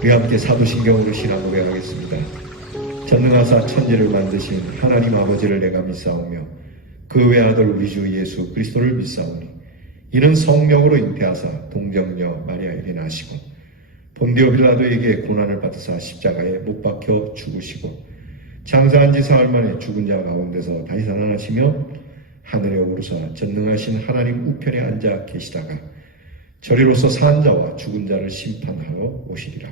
우리 함께 사도신경으로 신앙 고백하겠습니다. 전능하사 천지를 만드신 하나님 아버지를 내가 믿사오며 그 외아들 우리 주 예수 그리스도를 믿사오니 이는 성령으로 잉태하사 동정녀 마리아에게 나시고 본디오 빌라도에게 고난을 받으사 십자가에 못 박혀 죽으시고 장사한 지 사흘 만에 죽은 자 가운데서 다시 살아나시며 하늘에 오르사 전능하신 하나님 우편에 앉아 계시다가 저리로서 산 자와 죽은 자를 심판하러 오시리라.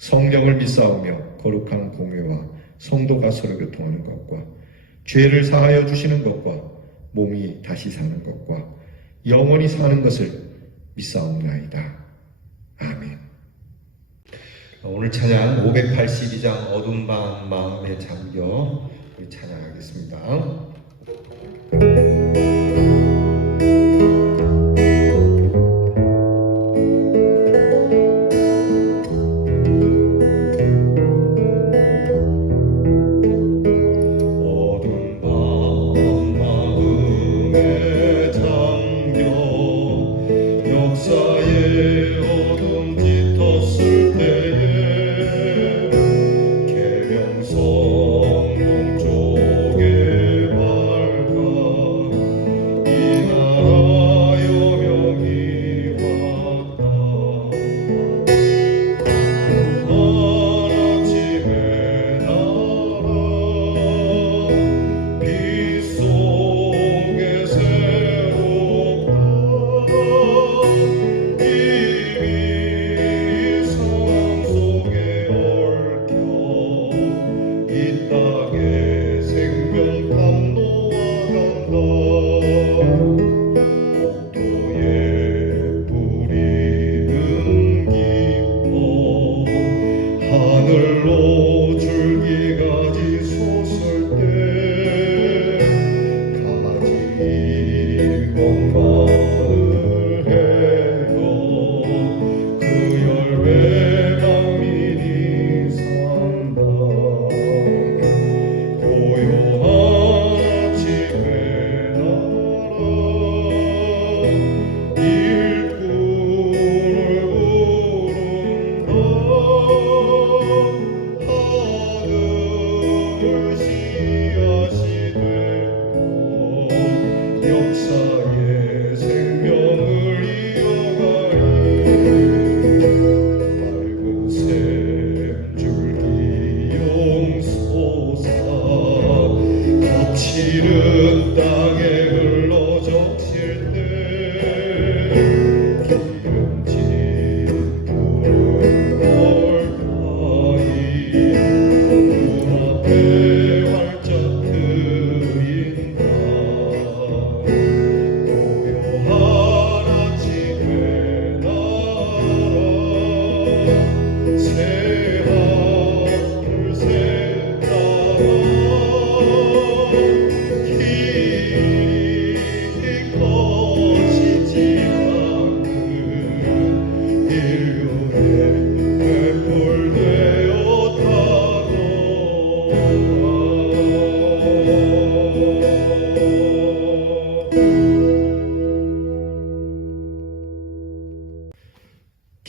성령을 믿사오며 거룩한 공회와 성도가 서로 교통하는 것과 죄를 사하여 주시는 것과 몸이 다시 사는 것과 영원히 사는 것을 믿사옵나이다. 아멘. 오늘 찬양 582장 어둠 반 마음에 잠겨 우리 찬양하겠습니다.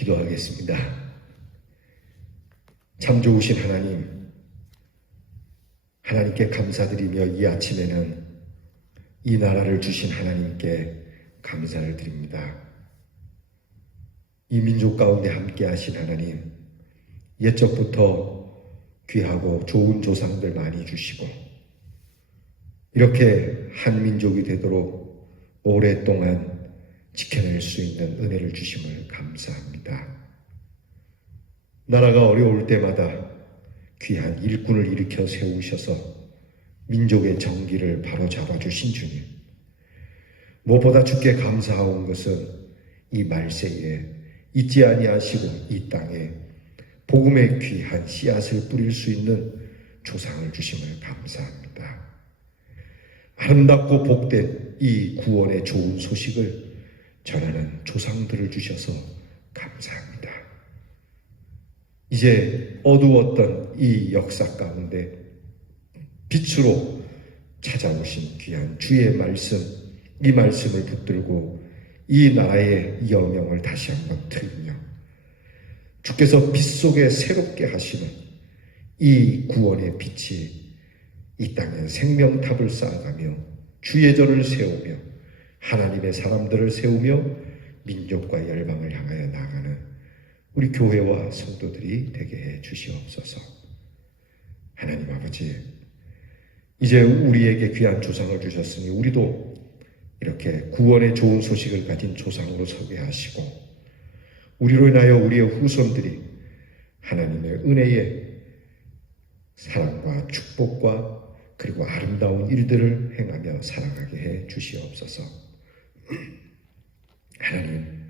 기도하겠습니다. 참 좋으신 하나님께 감사드리며 이 아침에는 이 나라를 주신 하나님께 감사를 드립니다. 이 민족 가운데 함께 하신 하나님, 옛적부터 귀하고 좋은 조상들 많이 주시고 이렇게 한 민족이 되도록 오랫동안 지켜낼 수 있는 은혜를 주심을 감사합니다. 나라가 어려울 때마다 귀한 일꾼을 일으켜 세우셔서 민족의 정기를 바로잡아 주신 주님, 무엇보다 주께 감사하온 것은 이 말세에 잊지 아니하시고 이 땅에 복음의 귀한 씨앗을 뿌릴 수 있는 조상을 주심을 감사합니다. 아름답고 복된 이 구원의 좋은 소식을 전하는 조상들을 주셔서 감사합니다. 이제 어두웠던 이 역사 가운데 빛으로 찾아오신 귀한 주의 말씀, 이 말씀을 붙들고 이 나라의 여명을 다시 한번 드리며 주께서 빛 속에 새롭게 하시는 이 구원의 빛이 이 땅에 생명탑을 쌓아가며 주의 전을 세우며 하나님의 사람들을 세우며 민족과 열방을 향하여 나아가는 우리 교회와 성도들이 되게 해 주시옵소서. 하나님 아버지, 이제 우리에게 귀한 조상을 주셨으니 우리도 이렇게 구원의 좋은 소식을 가진 조상으로 서게 하시고 우리로 인하여 우리의 후손들이 하나님의 은혜의 사랑과 축복과 그리고 아름다운 일들을 행하며 살아가게 해 주시옵소서. 하나님,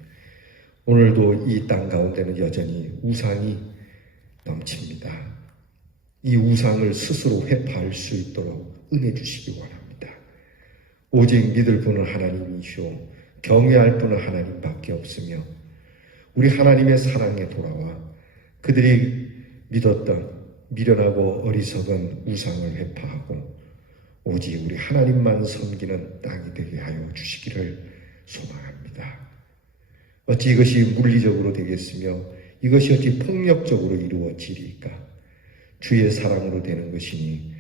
오늘도 이 땅 가운데는 여전히 우상이 넘칩니다. 이 우상을 스스로 회파할 수 있도록 은혜 주시기 원합니다. 오직 믿을 분은 하나님이시오 경외할 분은 하나님밖에 없으며 우리 하나님의 사랑에 돌아와 그들이 믿었던 미련하고 어리석은 우상을 회파하고 오직 우리 하나님만 섬기는 땅이 되게 하여 주시기를 소망합니다. 어찌 이것이 물리적으로 되겠으며 이것이 어찌 폭력적으로 이루어지리까? 주의 사랑으로 되는 것이니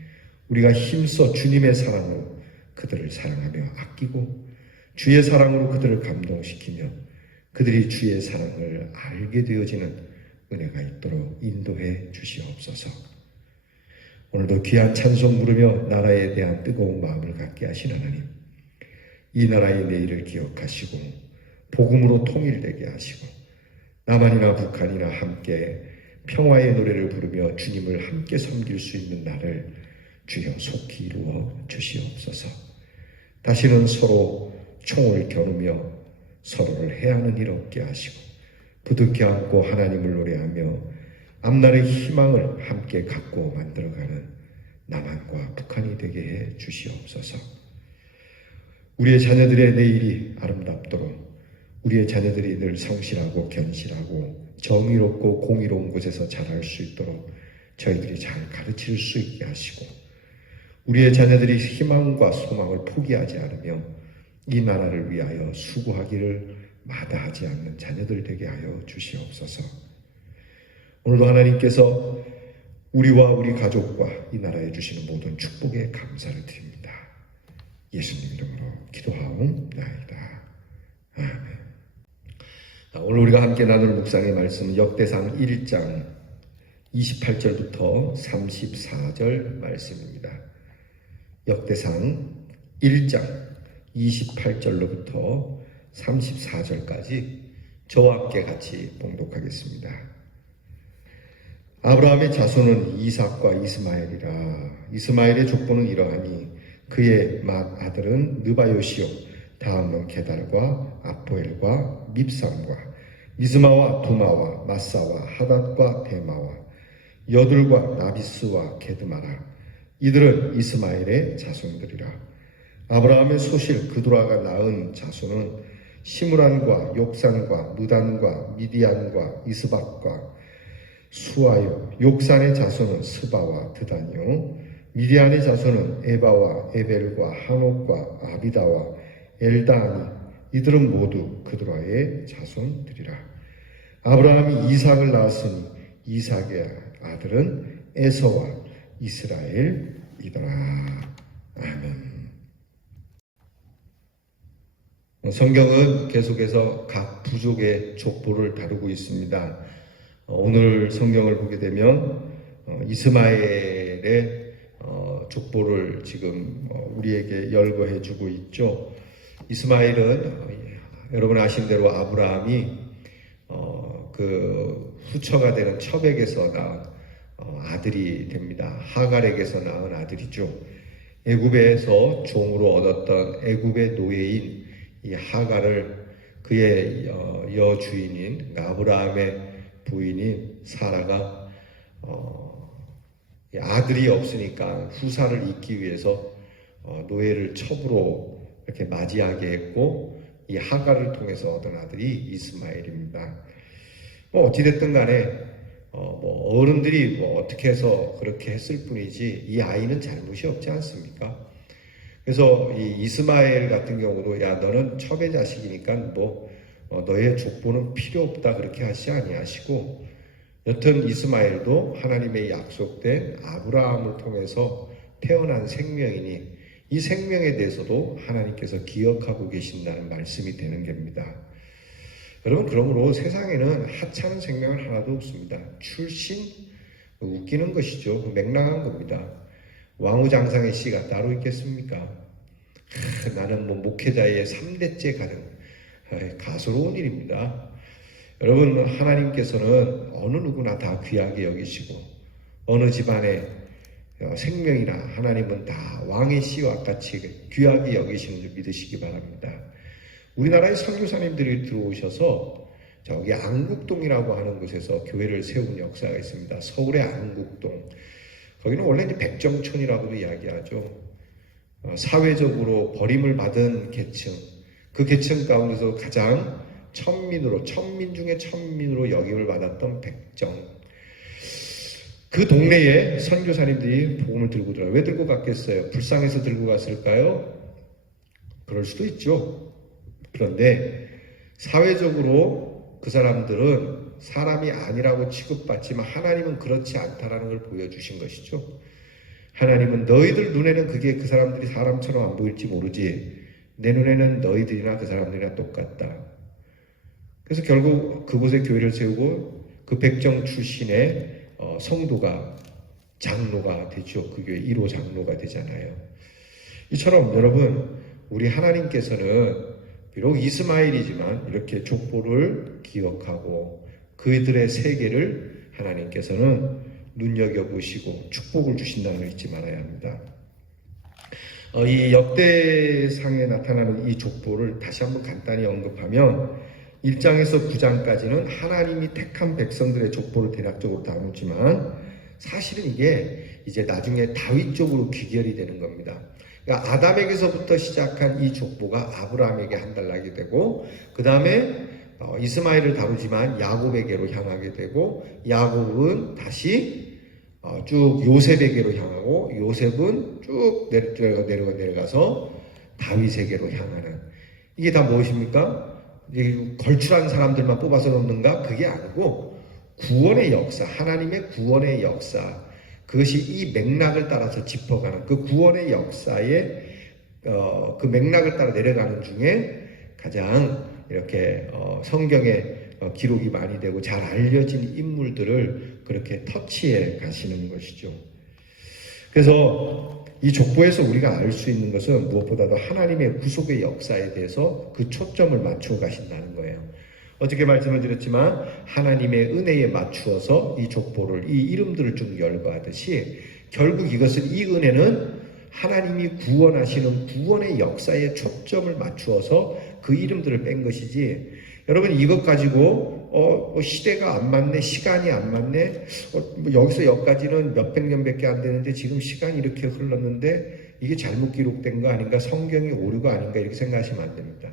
우리가 힘써 주님의 사랑으로 그들을 사랑하며 아끼고 주의 사랑으로 그들을 감동시키며 그들이 주의 사랑을 알게 되어지는 은혜가 있도록 인도해 주시옵소서. 오늘도 귀한 찬송 부르며 나라에 대한 뜨거운 마음을 갖게 하신 하나님, 이 나라의 내일을 기억하시고 복음으로 통일되게 하시고 남한이나 북한이나 함께 평화의 노래를 부르며 주님을 함께 섬길 수 있는 날을 주여 속히 이루어 주시옵소서. 다시는 서로 총을 겨누며 서로를 해하는 일 없게 하시고 부득이 안고 하나님을 노래하며 앞날의 희망을 함께 갖고 만들어가는 남한과 북한이 되게 해 주시옵소서. 우리의 자녀들의 내일이 아름답도록 우리의 자녀들이 늘 성실하고 견실하고 정의롭고 공의로운 곳에서 자랄 수 있도록 저희들이 잘 가르칠 수 있게 하시고 우리의 자녀들이 희망과 소망을 포기하지 않으며 이 나라를 위하여 수고하기를 마다하지 않는 자녀들 되게 하여 주시옵소서. 오늘도 하나님께서 우리와 우리 가족과 이 나라에 주시는 모든 축복에 감사를 드립니다. 예수님 이름으로 기도하옵나이다. 아멘. 오늘 우리가 함께 나눌 묵상의 말씀은 역대상 1장 28절부터 34절 말씀입니다. 역대상 1장 28절로부터 34절까지 저와 함께 같이 봉독하겠습니다. 아브라함의 자손은 이삭과 이스마엘이라. 이스마엘의 족보는 이러하니 그의 맏아들은 느바요시요 다음은 게달과 아포엘과 밉삼과 미스마와 두마와 마사와 하닷과 데마와 여둘과 나비스와 게드마라. 이들은 이스마엘의 자손들이라. 아브라함의 소실 그두라가 낳은 자손은 시므란과 욕산과 무단과 미디안과 이스박과 수아요. 욕산의 자손은 스바와 드다니요. 미디안의 자손은 에바와 에벨과 한옥과 아비다와 엘다니. 이들은 모두 그두라의 자손들이라. 아브라함이 이삭을 낳았으니 이삭의 아들은 에서와 이스라엘이더라. 아멘. 성경은 계속해서 각 부족의 족보를 다루고 있습니다. 오늘 성경을 보게 되면 이스마엘의 족보를 지금 우리에게 열거해 주고 있죠. 이스마엘은 여러분 아신 대로 아브라함이 그 후처가 되는 첩에게서 낳은 아들이 됩니다. 하갈에게서 낳은 아들이죠. 애굽에서 종으로 얻었던 애굽의 노예인 이 하갈을 그의 여주인인 아브라함의 부인인 사라가 아들이 없으니까 후사를 잇기 위해서 노예를 첩으로 이렇게 맞이하게 했고 이 하갈을 통해서 얻은 아들이 이스마엘입니다. 어찌됐든 간에 어른들이 어떻게 해서 그렇게 했을 뿐이지 이 아이는 잘못이 없지 않습니까? 그래서 이 이스마엘 같은 경우도 야 너는 첩의 자식이니까 너의 족보는 필요 없다 그렇게 하시지 아니하시고 여튼 이스마엘도 하나님의 약속된 아브라함을 통해서 태어난 생명이니 이 생명에 대해서도 하나님께서 기억하고 계신다는 말씀이 되는 겁니다. 여러분, 그러므로 세상에는 하찮은 생명은 하나도 없습니다. 출신? 웃기는 것이죠. 맥락한 겁니다. 왕후장상의 씨가 따로 있겠습니까? 나는 목회자의 3대째 가는 가소로운 일입니다. 여러분, 하나님께서는 어느 누구나 다 귀하게 여기시고 어느 집안의 생명이나 하나님은 다 왕의 씨와 같이 귀하게 여기시는 줄 믿으시기 바랍니다. 우리나라의 선교사님들이 들어오셔서 저기 안국동이라고 하는 곳에서 교회를 세운 역사가 있습니다. 서울의 안국동. 거기는 원래 이제 백정촌이라고도 이야기하죠. 사회적으로 버림을 받은 계층, 그 계층 가운데서 가장 천민 중에 천민으로 여김을 받았던 백정. 그 동네에 선교사님들이 복음을 들고 들어요. 왜 들고 갔겠어요? 불쌍해서 들고 갔을까요? 그럴 수도 있죠. 그런데 사회적으로 그 사람들은 사람이 아니라고 취급받지만 하나님은 그렇지 않다라는 걸 보여주신 것이죠. 하나님은 너희들 눈에는 그게 그 사람들이 사람처럼 안 보일지 모르지 내 눈에는 너희들이나 그 사람들이나 똑같다. 그래서 결국 그곳에 교회를 세우고 그 백정 출신의 성도가 장로가 되죠. 그 교회 1호 장로가 되잖아요. 이처럼 여러분, 우리 하나님께서는 비록 이스마엘이지만 이렇게 족보를 기억하고 그들의 세계를 하나님께서는 눈여겨보시고 축복을 주신다는 걸 잊지 말아야 합니다. 이 역대상에 나타나는 이 족보를 다시 한번 간단히 언급하면 1장에서 9장까지는 하나님이 택한 백성들의 족보를 대략적으로 다루지만 사실은 이게 이제 나중에 다윗 쪽으로 귀결이 되는 겁니다. 그러니까 아담에게서부터 시작한 이 족보가 아브라함에게 한달나게 되고 그 다음에 이스마엘을 다루지만 야곱에게로 향하게 되고 야곱은 다시 쭉 요셉에게로 향하고 요셉은 쭉 내려가서 다윗에게로 향하는, 이게 다 무엇입니까? 걸출한 사람들만 뽑아서 놓는가? 그게 아니고 구원의 역사, 하나님의 구원의 역사, 그것이 이 맥락을 따라서 짚어가는 그 구원의 역사의 그 맥락을 따라 내려가는 중에 가장 이렇게 성경에 기록이 많이 되고 잘 알려진 인물들을 그렇게 터치해 가시는 것이죠. 그래서 이 족보에서 우리가 알 수 있는 것은 무엇보다도 하나님의 구속의 역사에 대해서 그 초점을 맞추어 가신다는 거예요. 어떻게 말씀을 드렸지만 하나님의 은혜에 맞추어서 이 족보를, 이 이름들을 쭉 열거하듯이 결국 이것은, 이 은혜는 하나님이 구원하시는 구원의 역사에 초점을 맞추어서 그 이름들을 뺀 것이지, 여러분 이것 가지고 시대가 안 맞네, 시간이 안 맞네, 여기서 여기까지는 몇백 년밖에 안 되는데 지금 시간이 이렇게 흘렀는데 이게 잘못 기록된 거 아닌가, 성경이 오류가 아닌가, 이렇게 생각하시면 안 됩니다.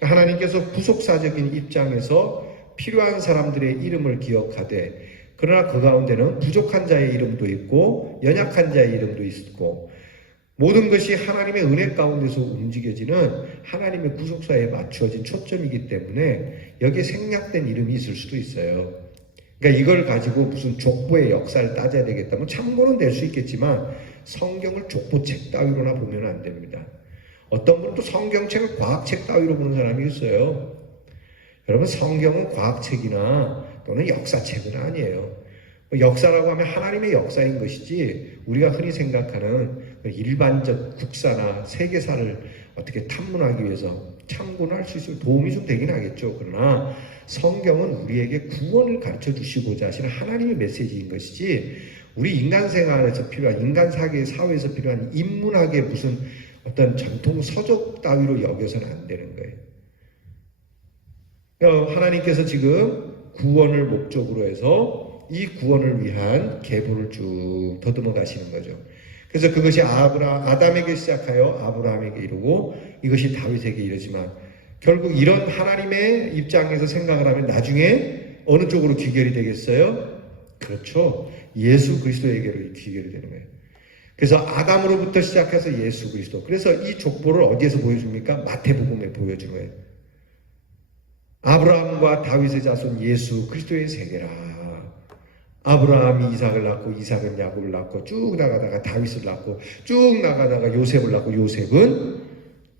하나님께서 구속사적인 입장에서 필요한 사람들의 이름을 기억하되, 그러나 그 가운데는 부족한 자의 이름도 있고 연약한 자의 이름도 있고, 모든 것이 하나님의 은혜 가운데서 움직여지는 하나님의 구속사에 맞추어진 초점이기 때문에 여기에 생략된 이름이 있을 수도 있어요. 그러니까 이걸 가지고 무슨 족보의 역사를 따져야 되겠다면 참고는 될 수 있겠지만 성경을 족보책 따위로나 보면 안 됩니다. 어떤 분은 또 성경책을 과학책 따위로 보는 사람이 있어요. 여러분, 성경은 과학책이나 또는 역사책은 아니에요. 역사라고 하면 하나님의 역사인 것이지 우리가 흔히 생각하는 일반적 국사나 세계사를 어떻게 탐문하기 위해서 참고는 할 수 있으면 도움이 좀 되긴 하겠죠. 그러나 성경은 우리에게 구원을 가르쳐 주시고자 하시는 하나님의 메시지인 것이지 우리 인간 생활에서 필요한, 인간 사회에서 필요한 인문학의 무슨 어떤 전통 서적 따위로 여겨서는 안 되는 거예요. 하나님께서 지금 구원을 목적으로 해서 이 구원을 위한 계보를 쭉 더듬어 가시는 거죠. 그래서 그것이 아담에게 시작하여 아브라함에게 이르고 이것이 다윗에게 이르지만 결국 이런 하나님의 입장에서 생각을 하면 나중에 어느 쪽으로 귀결이 되겠어요? 그렇죠. 예수 그리스도에게로 귀결이 되는 거예요. 그래서 아담으로부터 시작해서 예수 그리스도. 그래서 이 족보를 어디에서 보여줍니까? 마태복음에 보여주는 거예요. 아브라함과 다윗의 자손 예수 그리스도의 세계라. 아브라함이 이삭을 낳고 이삭은 야곱을 낳고 쭉 나가다가 다윗을 낳고 쭉 나가다가 요셉을 낳고 요셉은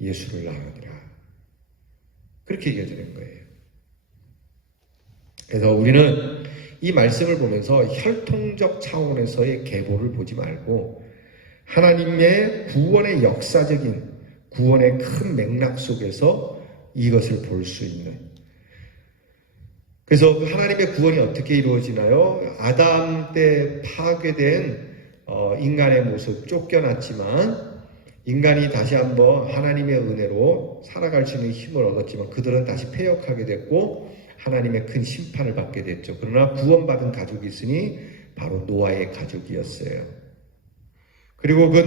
예수를 낳으니라. 그렇게 얘기해드리는 거예요. 그래서 우리는 이 말씀을 보면서 혈통적 차원에서의 계보를 보지 말고 하나님의 구원의 역사적인 구원의 큰 맥락 속에서 이것을 볼 수 있는, 그래서 하나님의 구원이 어떻게 이루어지나요? 아담 때 파괴된 인간의 모습, 쫓겨났지만 인간이 다시 한번 하나님의 은혜로 살아갈 수 있는 힘을 얻었지만 그들은 다시 패역하게 됐고 하나님의 큰 심판을 받게 됐죠. 그러나 구원받은 가족이 있으니 바로 노아의 가족이었어요. 그리고 그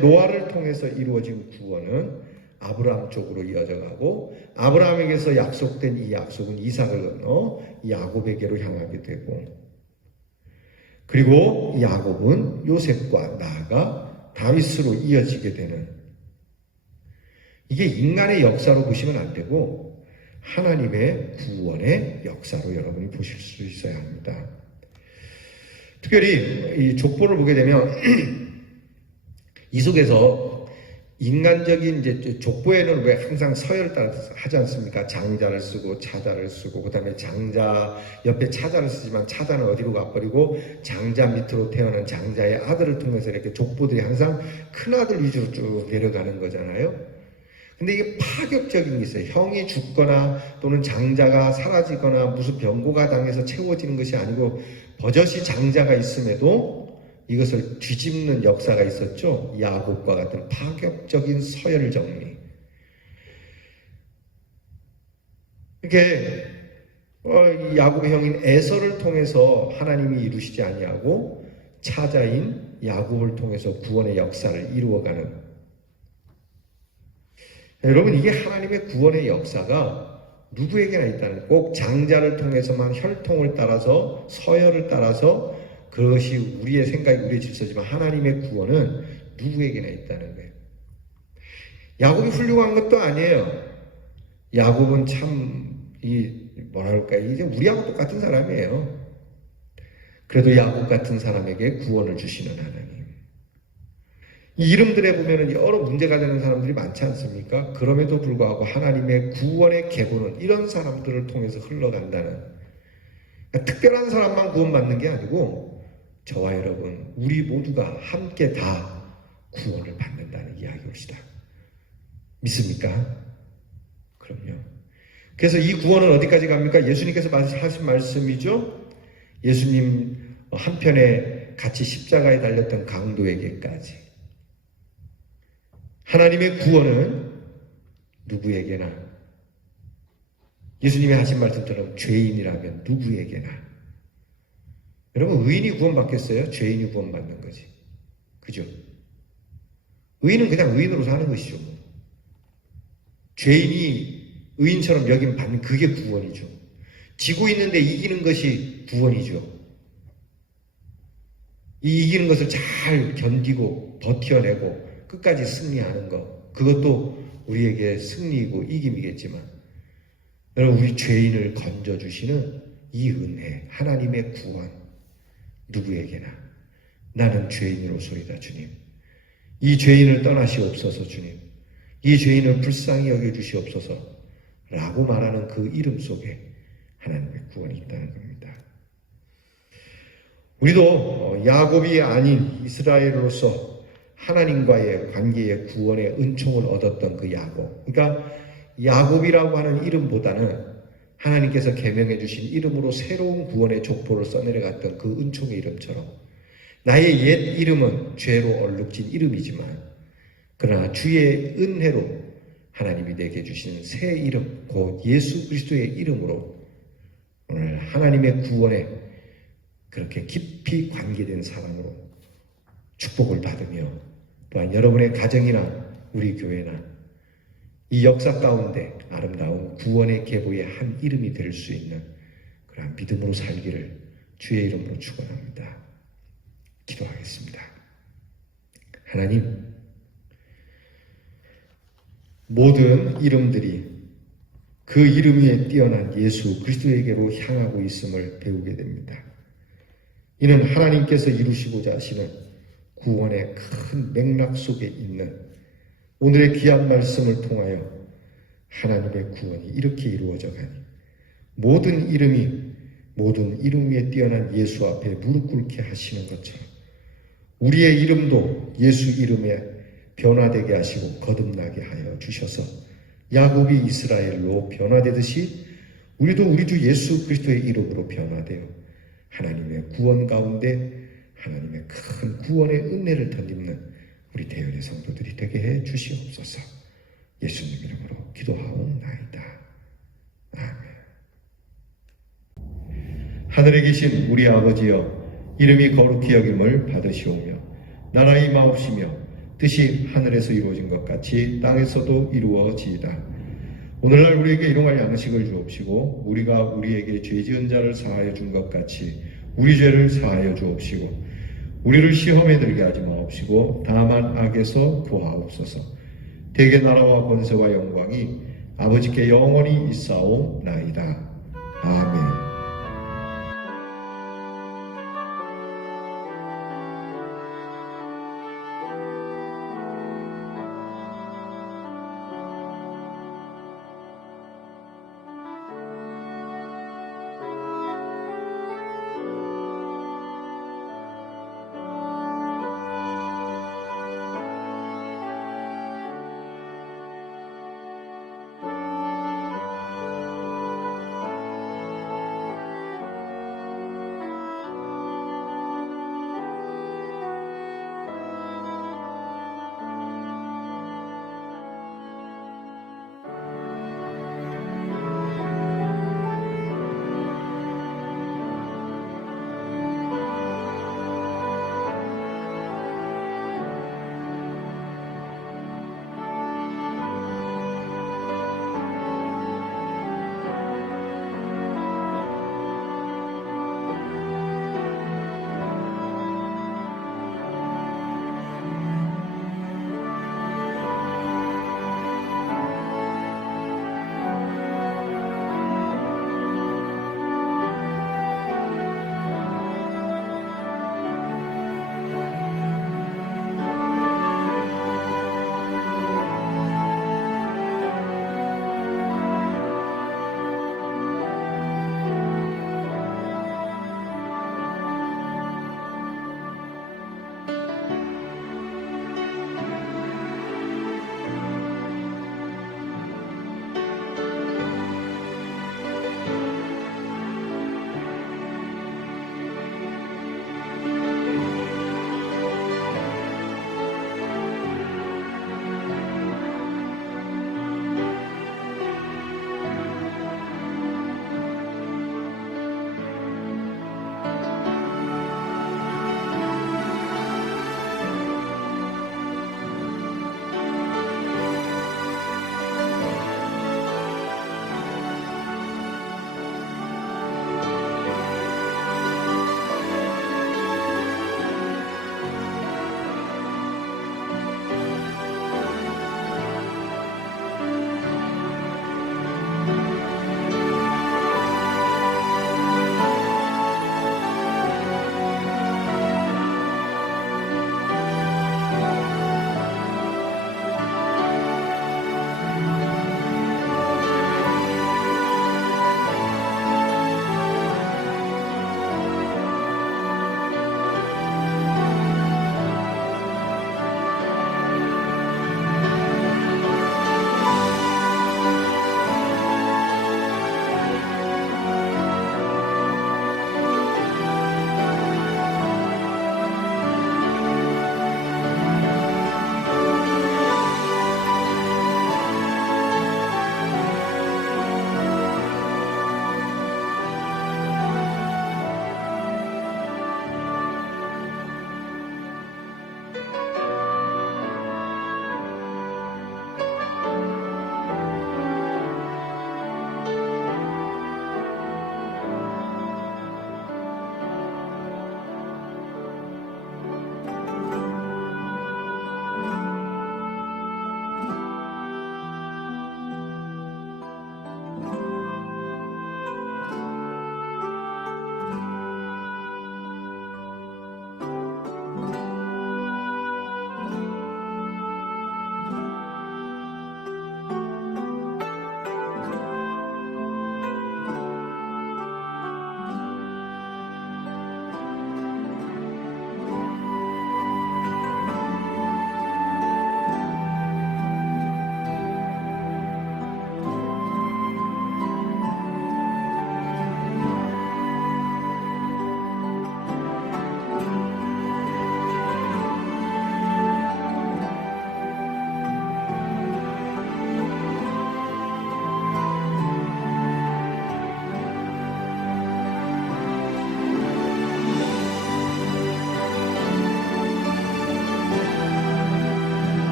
노아를 통해서 이루어진 구원은 아브라함 쪽으로 이어져가고 아브라함에게서 약속된 이 약속은 이삭을 건너 야곱에게로 향하게 되고, 그리고 야곱은 요셉과 나아가 다윗으로 이어지게 되는, 이게 인간의 역사로 보시면 안 되고 하나님의 구원의 역사로 여러분이 보실 수 있어야 합니다. 특별히 이 족보를 보게 되면 이 속에서 인간적인 이제 족보에는 왜 항상 서열을 따라서 하지 않습니까? 장자를 쓰고 차자를 쓰고, 그 다음에 장자 옆에 차자를 쓰지만 차자는 어디로 가버리고 장자 밑으로 태어난 장자의 아들을 통해서 이렇게 족보들이 항상 큰아들 위주로 쭉 내려가는 거잖아요. 근데 이게 파격적인 게 있어요. 형이 죽거나 또는 장자가 사라지거나 무슨 병고가 당해서 채워지는 것이 아니고 버젓이 장자가 있음에도 이것을 뒤집는 역사가 있었죠. 야곱과 같은 파격적인 서열 정리. 이렇게 야곱의 형인 에서를 통해서 하나님이 이루시지 아니하고 차자인 야곱을 통해서 구원의 역사를 이루어가는, 여러분, 이게 하나님의 구원의 역사가 누구에게나 있다는, 꼭 장자를 통해서만 혈통을 따라서 서열을 따라서 그것이 우리의 생각이 우리의 질서지만 하나님의 구원은 누구에게나 있다는 거예요. 야곱이 훌륭한 것도 아니에요. 야곱은 참 뭐랄까 이제 우리하고 똑같은 사람이에요. 그래도 야곱 같은 사람에게 구원을 주시는 하나님. 이 이름들에 보면은 여러 문제가 되는 사람들이 많지 않습니까? 그럼에도 불구하고 하나님의 구원의 계보는 이런 사람들을 통해서 흘러간다는, 그러니까 특별한 사람만 구원받는 게 아니고 저와 여러분, 우리 모두가 함께 다 구원을 받는다는 이야기입니다. 믿습니까? 그럼요. 그래서 이 구원은 어디까지 갑니까? 예수님께서 하신 말씀이죠. 예수님 한편에 같이 십자가에 달렸던 강도에게까지. 하나님의 구원은 누구에게나, 예수님이 하신 말씀처럼 죄인이라면 누구에게나. 여러분, 의인이 구원받겠어요? 죄인이 구원받는 거지. 그죠? 의인은 그냥 의인으로 사는 것이죠. 죄인이 의인처럼 여김 받는, 그게 구원이죠. 지고 있는데 이기는 것이 구원이죠. 이 이기는 것을 잘 견디고 버텨내고 끝까지 승리하는 것, 그것도 우리에게 승리이고 이김이겠지만, 여러분, 우리 죄인을 건져주시는 이 은혜, 하나님의 구원, 누구에게나 나는 죄인으로소이다 주님, 이 죄인을 떠나시옵소서 주님, 이 죄인을 불쌍히 여겨주시옵소서 라고 말하는 그 이름 속에 하나님의 구원이 있다는 겁니다. 우리도 야곱이 아닌 이스라엘로서 하나님과의 관계의 구원의 은총을 얻었던 그 야곱, 그러니까 야곱이라고 하는 이름보다는 하나님께서 계명해 주신 이름으로 새로운 구원의 족보를 써내려갔던 그 은총의 이름처럼, 나의 옛 이름은 죄로 얼룩진 이름이지만 그러나 주의 은혜로 하나님이 내게 주신 새 이름, 곧 예수 그리스도의 이름으로 오늘 하나님의 구원에 그렇게 깊이 관계된 사람으로 축복을 받으며, 또한 여러분의 가정이나 우리 교회나 이 역사 가운데 아름다운 구원의 계보의 한 이름이 될 수 있는 그러한 믿음으로 살기를 주의 이름으로 축원합니다. 기도하겠습니다. 하나님, 모든 이름들이 그 이름 위에 뛰어난 예수 그리스도에게로 향하고 있음을 배우게 됩니다. 이는 하나님께서 이루시고자 하시는 구원의 큰 맥락 속에 있는 오늘의 귀한 말씀을 통하여 하나님의 구원이 이렇게 이루어져 가니 모든 이름 위에 뛰어난 예수 앞에 무릎 꿇게 하시는 것처럼 우리의 이름도 예수 이름에 변화되게 하시고 거듭나게 하여 주셔서 야곱이 이스라엘로 변화되듯이 우리도 우리 주 예수 그리스도의 이름으로 변화되어 하나님의 구원 가운데 하나님의 큰 구원의 은혜를 덧입는 우리 대연의 성도들이 되게 해 주시옵소서. 예수님 이름으로 기도하옵나이다. 아멘. 하늘에 계신 우리 아버지여, 이름이 거룩히 여김을 받으시오며 나라의 임하옵시며 뜻이 하늘에서 이루어진 것 같이 땅에서도 이루어지이다. 오늘날 우리에게 일용할 양식을 주옵시고 우리가 우리에게 죄 지은 자를 사하여 준 것 같이 우리 죄를 사하여 주옵시고 우리를 시험에 들게 하지 마옵시고 다만 악에서 구하옵소서. 대개 나라와 권세와 영광이 아버지께 영원히 있사오나이다. 아멘.